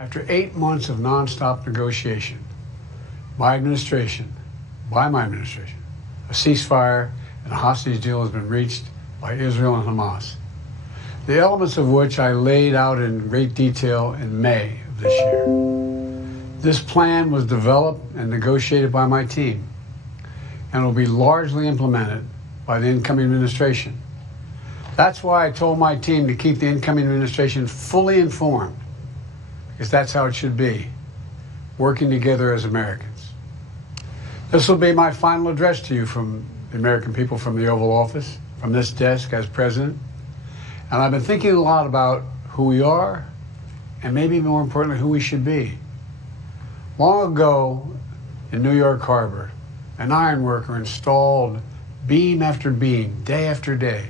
After 8 months of nonstop negotiation, my administration, a ceasefire and a hostage deal has been reached by Israel and Hamas, the elements of which I laid out in great detail in May of this year. This plan was developed and negotiated by my team and will be largely implemented by the incoming administration. That's why I told my team to keep the incoming administration fully informed, because that's how it should be, working together as Americans. This will be my final address to you from the American people, from the Oval Office, from this desk as president. And I've been thinking a lot about who we are, and maybe more importantly, who we should be. Long ago in New York Harbor, an iron worker installed beam after beam, day after day.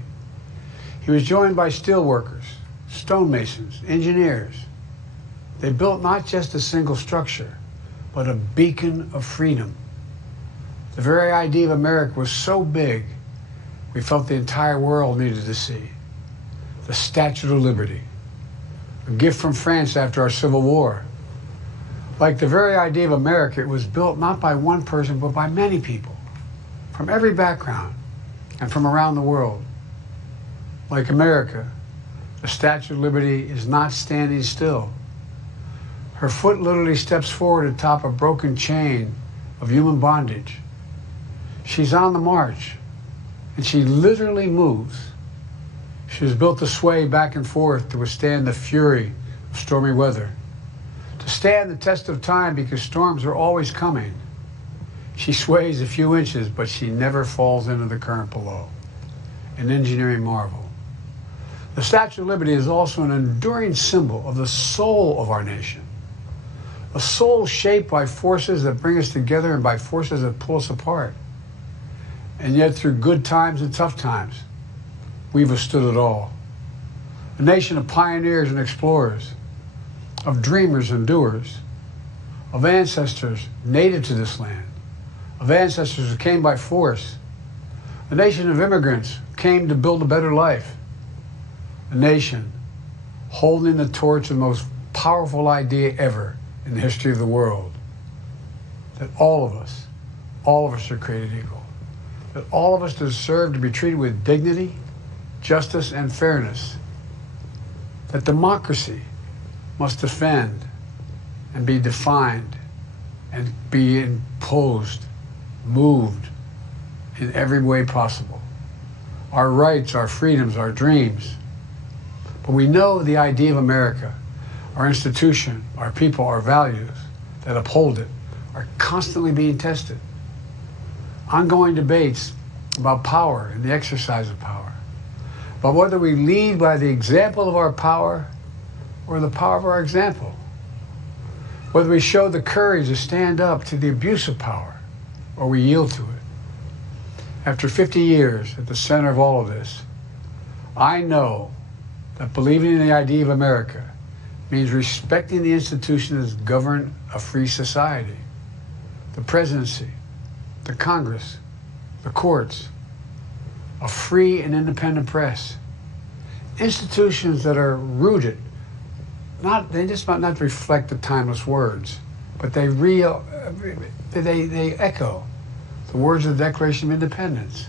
He was joined by steel workers, stonemasons, engineers. They built not just a single structure, but a beacon of freedom. The very idea of America was so big, we felt the entire world needed to see. The Statue of Liberty, a gift from France after our Civil War. Like the very idea of America, it was built not by one person, but by many people, from every background and from around the world. Like America, the Statue of Liberty is not standing still. Her foot literally steps forward atop a broken chain of human bondage. She's on the march, and she literally moves. She was built to sway back and forth to withstand the fury of stormy weather, to stand the test of time because storms are always coming. She sways a few inches, but she never falls into the current below. An engineering marvel. The Statue of Liberty is also an enduring symbol of the soul of our nation. A soul shaped by forces that bring us together and by forces that pull us apart. And yet through good times and tough times, we've withstood it all. A nation of pioneers and explorers, of dreamers and doers, of ancestors native to this land, of ancestors who came by force, a nation of immigrants who came to build a better life, a nation holding the torch of the most powerful idea ever in the history of the world, that all of us are created equal, that all of us deserve to be treated with dignity, justice, and fairness, that democracy must defend and be defined and be imposed, moved in every way possible. Our rights, our freedoms, our dreams. But we know the idea of America, our institution, our people, our values that uphold it are constantly being tested. Ongoing debates about power and the exercise of power, but whether we lead by the example of our power or the power of our example, whether we show the courage to stand up to the abuse of power or we yield to it. After 50 years at the center of all of this, I know that believing in the idea of America means respecting the institutions that govern a free society, the presidency, the Congress, the courts, a free and independent press, institutions that are rooted, they just might not reflect the timeless words, but they echo the words of the Declaration of Independence.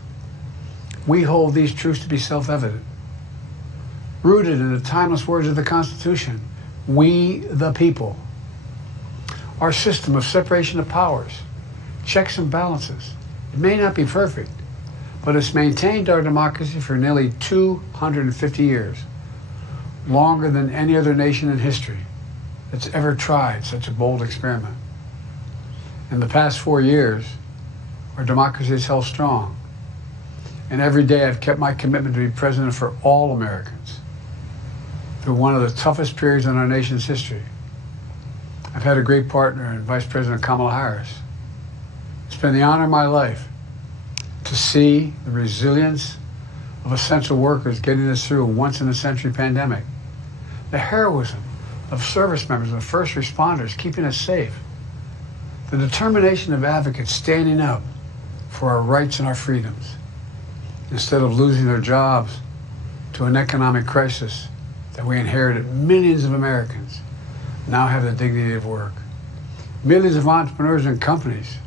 We hold these truths to be self-evident. Rooted in the timeless words of the Constitution, we the people. Our system of separation of powers, checks and balances, it may not be perfect, but it's maintained our democracy for nearly 250 years, longer than any other nation in history that's ever tried such a bold experiment. In the past 4 years, our democracy has held strong, and every day I've kept my commitment to be president for all Americans through one of the toughest periods in our nation's history. I've had a great partner in Vice President Kamala Harris. It's been the honor of my life to see the resilience of essential workers getting us through a once-in-a-century pandemic, the heroism of service members and first responders keeping us safe, the determination of advocates standing up for our rights and our freedoms instead of losing their jobs to an economic crisis that we inherited millions of Americans now have the dignity of work. Millions of entrepreneurs and companies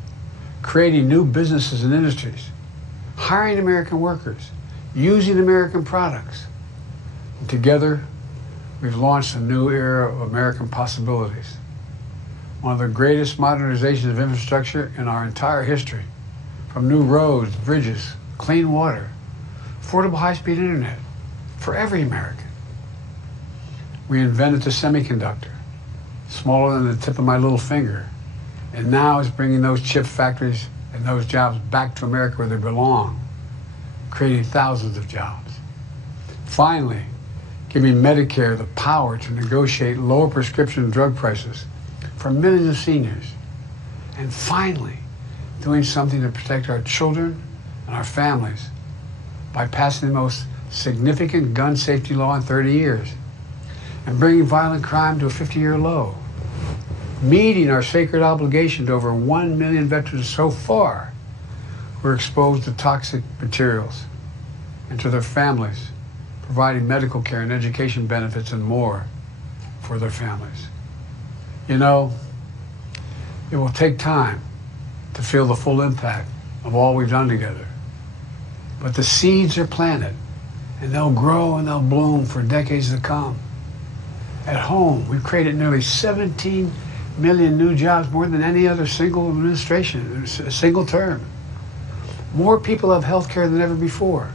creating new businesses and industries, hiring American workers, using American products. And together, we've launched a new era of American possibilities. One of the greatest modernizations of infrastructure in our entire history, from new roads, bridges, clean water, affordable high-speed internet for every American. We invented the semiconductor, smaller than the tip of my little finger, and now it's bringing those chip factories and those jobs back to America where they belong, creating thousands of jobs. Finally, giving Medicare the power to negotiate lower prescription drug prices for millions of seniors. And finally, doing something to protect our children and our families by passing the most significant gun safety law in 30 years and bringing violent crime to a 50-year low, meeting our sacred obligation to over 1 million veterans so far who are exposed to toxic materials, and to their families, providing medical care and education benefits and more for their families. You know, it will take time to feel the full impact of all we've done together. But the seeds are planted, and they'll grow and they'll bloom for decades to come. At home, we've created nearly 17 million new jobs, more than any other single administration, a single term. More people have health care than ever before.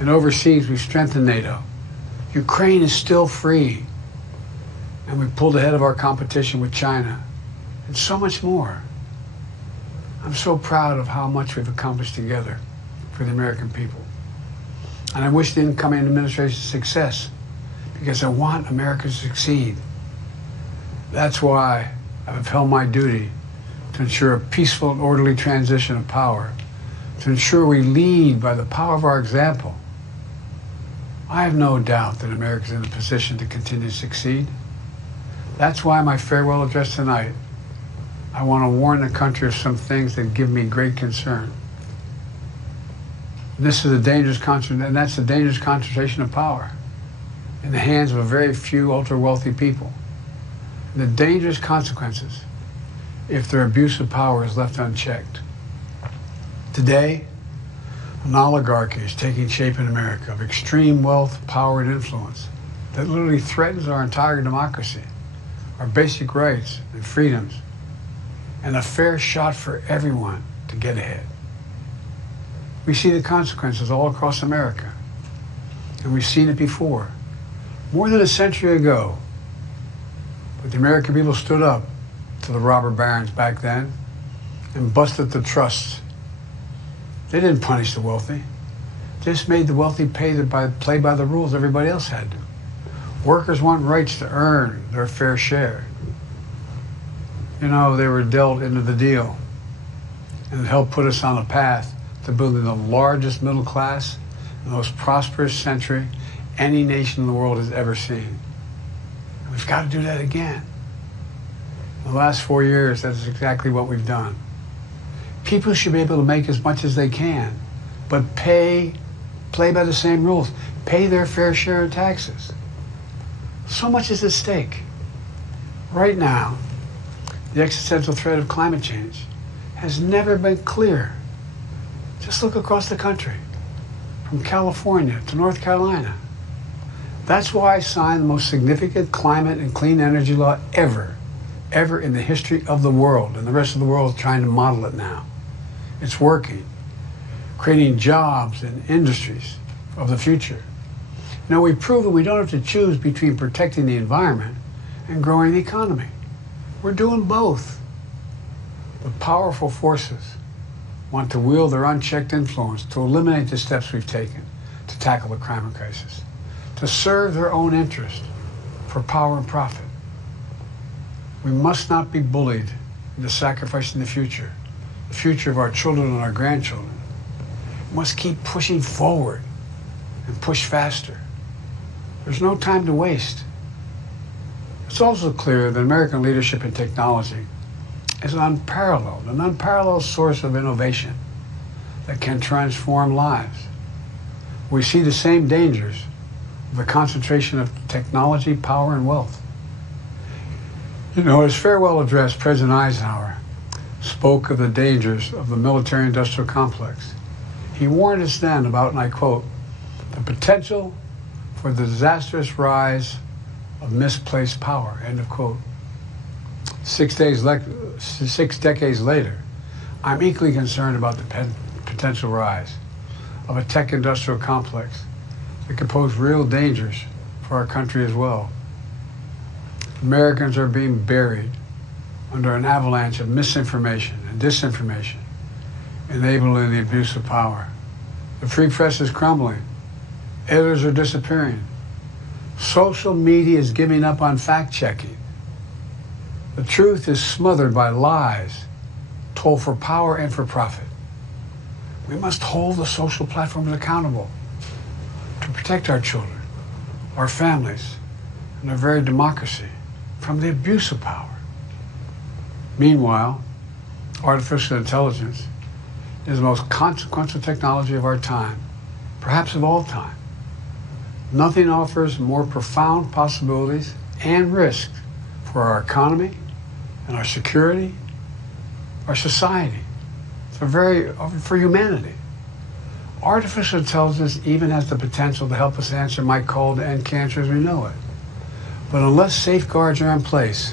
And overseas, we've strengthened NATO. Ukraine is still free. And we've pulled ahead of our competition with China. And so much more. I'm so proud of how much we've accomplished together for the American people. And I wish the incoming administration success, because I want America to succeed. That's why I've held my duty to ensure a peaceful and orderly transition of power, to ensure we lead by the power of our example. I have no doubt that America is in a position to continue to succeed. That's why my farewell address tonight, I want to warn the country of some things that give me great concern. This is a dangerous concentration, and that's a dangerous concentration of power in the hands of a very few ultra-wealthy people. And the dangerous consequences if their abuse of power is left unchecked. Today, an oligarchy is taking shape in America of extreme wealth, power, and influence that literally threatens our entire democracy, our basic rights and freedoms, and a fair shot for everyone to get ahead. We see the consequences all across America, and we've seen it before, more than a century ago. But the American people stood up to the robber barons back then and busted the trusts. They didn't punish the wealthy. They just made the wealthy play by the rules everybody else had to. Workers want rights to earn their fair share. You know, they were dealt into the deal, and it helped put us on a path to building the largest middle class, the most prosperous century any nation in the world has ever seen. And we've got to do that again. In the last 4 years, that's exactly what we've done. People should be able to make as much as they can, but play by the same rules, pay their fair share of taxes. So much is at stake. Right now, the existential threat of climate change has never been clearer. Just look across the country, from California to North Carolina. That's why I signed the most significant climate and clean energy law ever in the history of the world, and the rest of the world is trying to model it now. It's working, creating jobs and industries of the future. Now, we've proven we don't have to choose between protecting the environment and growing the economy. We're doing both. But powerful forces want to wield their unchecked influence to eliminate the steps we've taken to tackle the climate crisis, to serve their own interest for power and profit. We must not be bullied into sacrificing the future of our children and our grandchildren. We must keep pushing forward and push faster. There's no time to waste. It's also clear that American leadership in technology is an unparalleled source of innovation that can transform lives. We see the same dangers of the concentration of technology, power, and wealth. You know, his farewell address, President Eisenhower spoke of the dangers of the military-industrial complex. He warned us then about, and I quote, the potential for the disastrous rise of misplaced power, end of quote. 6 decades later, I'm equally concerned about the potential rise of a tech-industrial complex that could pose real dangers for our country as well. Americans are being buried under an avalanche of misinformation and disinformation, enabling the abuse of power. The free press is crumbling. Editors are disappearing. Social media is giving up on fact-checking. The truth is smothered by lies told for power and for profit. We must hold the social platforms accountable to protect our children, our families, and our very democracy from the abuse of power. Meanwhile, artificial intelligence is the most consequential technology of our time, perhaps of all time. Nothing offers more profound possibilities and risks for our economy and our security, our society, for humanity. Artificial intelligence even has the potential to help us answer my call to end cancer as we know it. But unless safeguards are in place,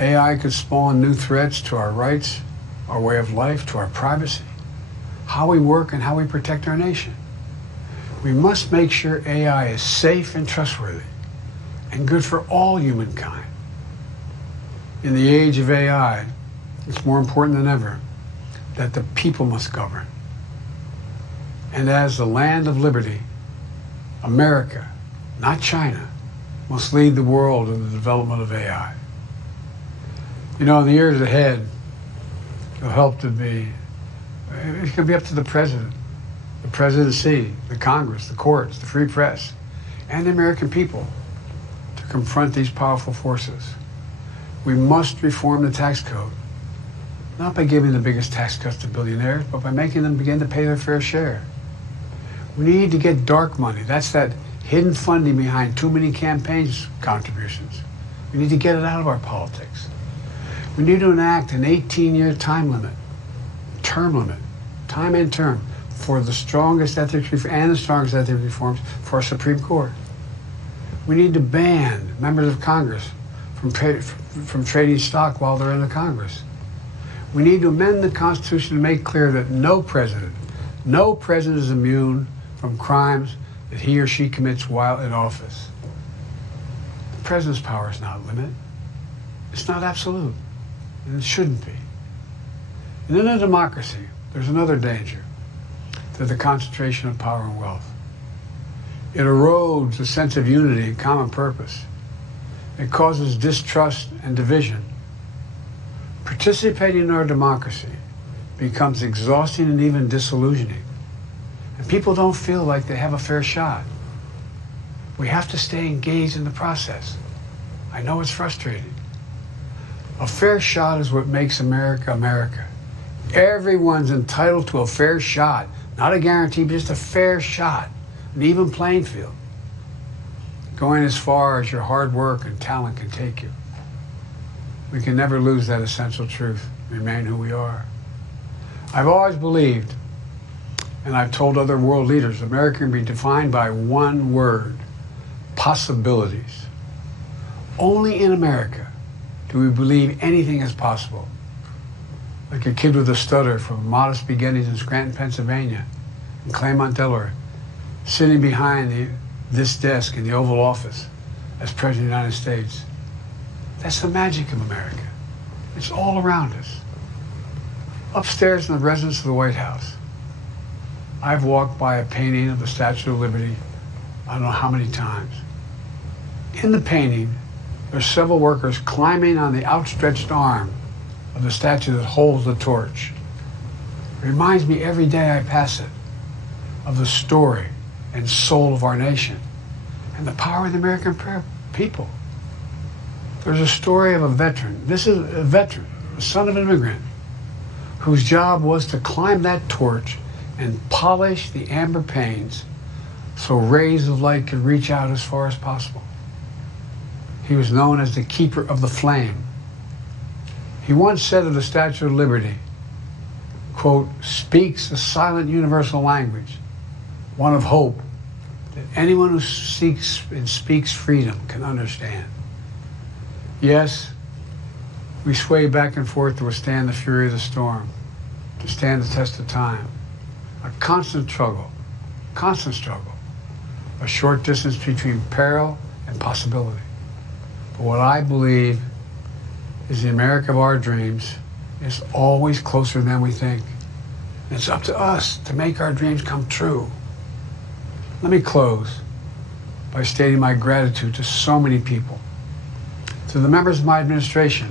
AI could spawn new threats to our rights, our way of life, to our privacy, how we work and how we protect our nation. We must make sure AI is safe and trustworthy and good for all humankind. In the age of AI, it's more important than ever that the people must govern. And as the land of liberty, America, not China, must lead the world in the development of AI. You know, in the years ahead, it'll help to be, it's going to be up to the presidency, the Congress, the courts, the free press, and the American people to confront these powerful forces. We must reform the tax code, not by giving the biggest tax cuts to billionaires, but by making them begin to pay their fair share. We need to get dark money. That's that hidden funding behind too many campaigns contributions. We need to get it out of our politics. We need to enact an 18-year time and term, for the strongest ethics reforms for our Supreme Court. We need to ban members of Congress from trading stock while they're in the Congress. We need to amend the Constitution to make clear that no president is immune from crimes that he or she commits while in office. The president's power is not limited. It's not absolute, and it shouldn't be. And in a democracy, there's another danger to the concentration of power and wealth. It erodes the sense of unity and common purpose. It causes distrust and division. Participating in our democracy becomes exhausting and even disillusioning. And people don't feel like they have a fair shot. We have to stay engaged in the process. I know it's frustrating. A fair shot is what makes America, America. Everyone's entitled to a fair shot. Not a guarantee, but just a fair shot. An even playing field. Going as far as your hard work and talent can take you. We can never lose that essential truth, remain who we are. I've always believed, and I've told other world leaders, America can be defined by one word: possibilities. Only in America do we believe anything is possible. Like a kid with a stutter from modest beginnings in Scranton, Pennsylvania, and Claremont, Delaware, sitting behind this desk in the Oval Office as President of the United States. That's the magic of America. It's all around us. Upstairs in the residence of the White House, I've walked by a painting of the Statue of Liberty I don't know how many times. In the painting, there's several workers climbing on the outstretched arm of the statue that holds the torch. It reminds me every day I pass it of the story and soul of our nation and the power of the American people. There's a story of a veteran. This is a veteran, the son of an immigrant, whose job was to climb that torch and polish the amber panes so rays of light could reach out as far as possible. He was known as the keeper of the flame. He once said of the Statue of Liberty, quote, speaks a silent universal language, one of hope that anyone who seeks and speaks freedom can understand. Yes, we sway back and forth to withstand the fury of the storm, to stand the test of time. A constant struggle, a short distance between peril and possibility. But what I believe is the America of our dreams is always closer than we think. And it's up to us to make our dreams come true. Let me close by stating my gratitude to so many people, to the members of my administration,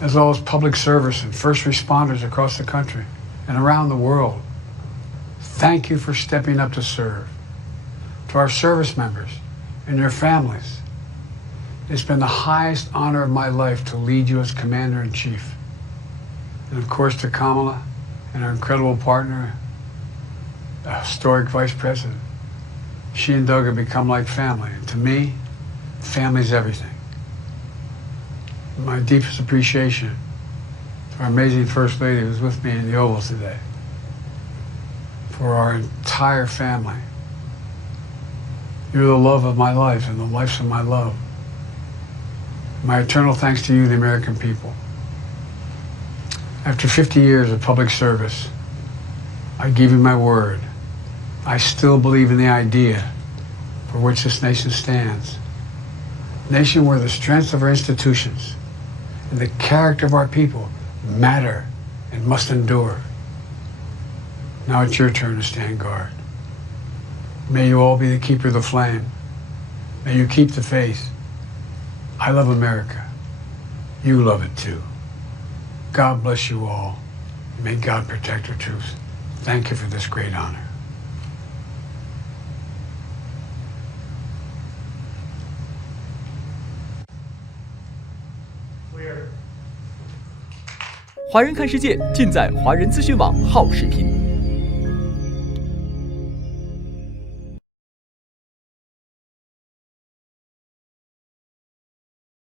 as well as public service and first responders across the country and around the world. Thank you for stepping up to serve. To our service members and your families, it's been the highest honor of my life to lead you as Commander-in-Chief. And of course to Kamala and our incredible partner, the historic Vice President. She and Doug have become like family. And to me, family's everything. My deepest appreciation to our amazing First Lady who's with me in the Oval today. For our entire family. You're the love of my life and the lives of my love. My eternal thanks to you, the American people. After 50 years of public service, I give you my word. I still believe in the idea for which this nation stands. A nation where the strength of our institutions and the character of our people matter and must endure. Now it's your turn to stand guard. May you all be the keeper of the flame. May you keep the faith. I love America. You love it too. God bless you all. May God protect our troops. Thank you for this great honor. 华人看世界尽在华人资讯网好视频。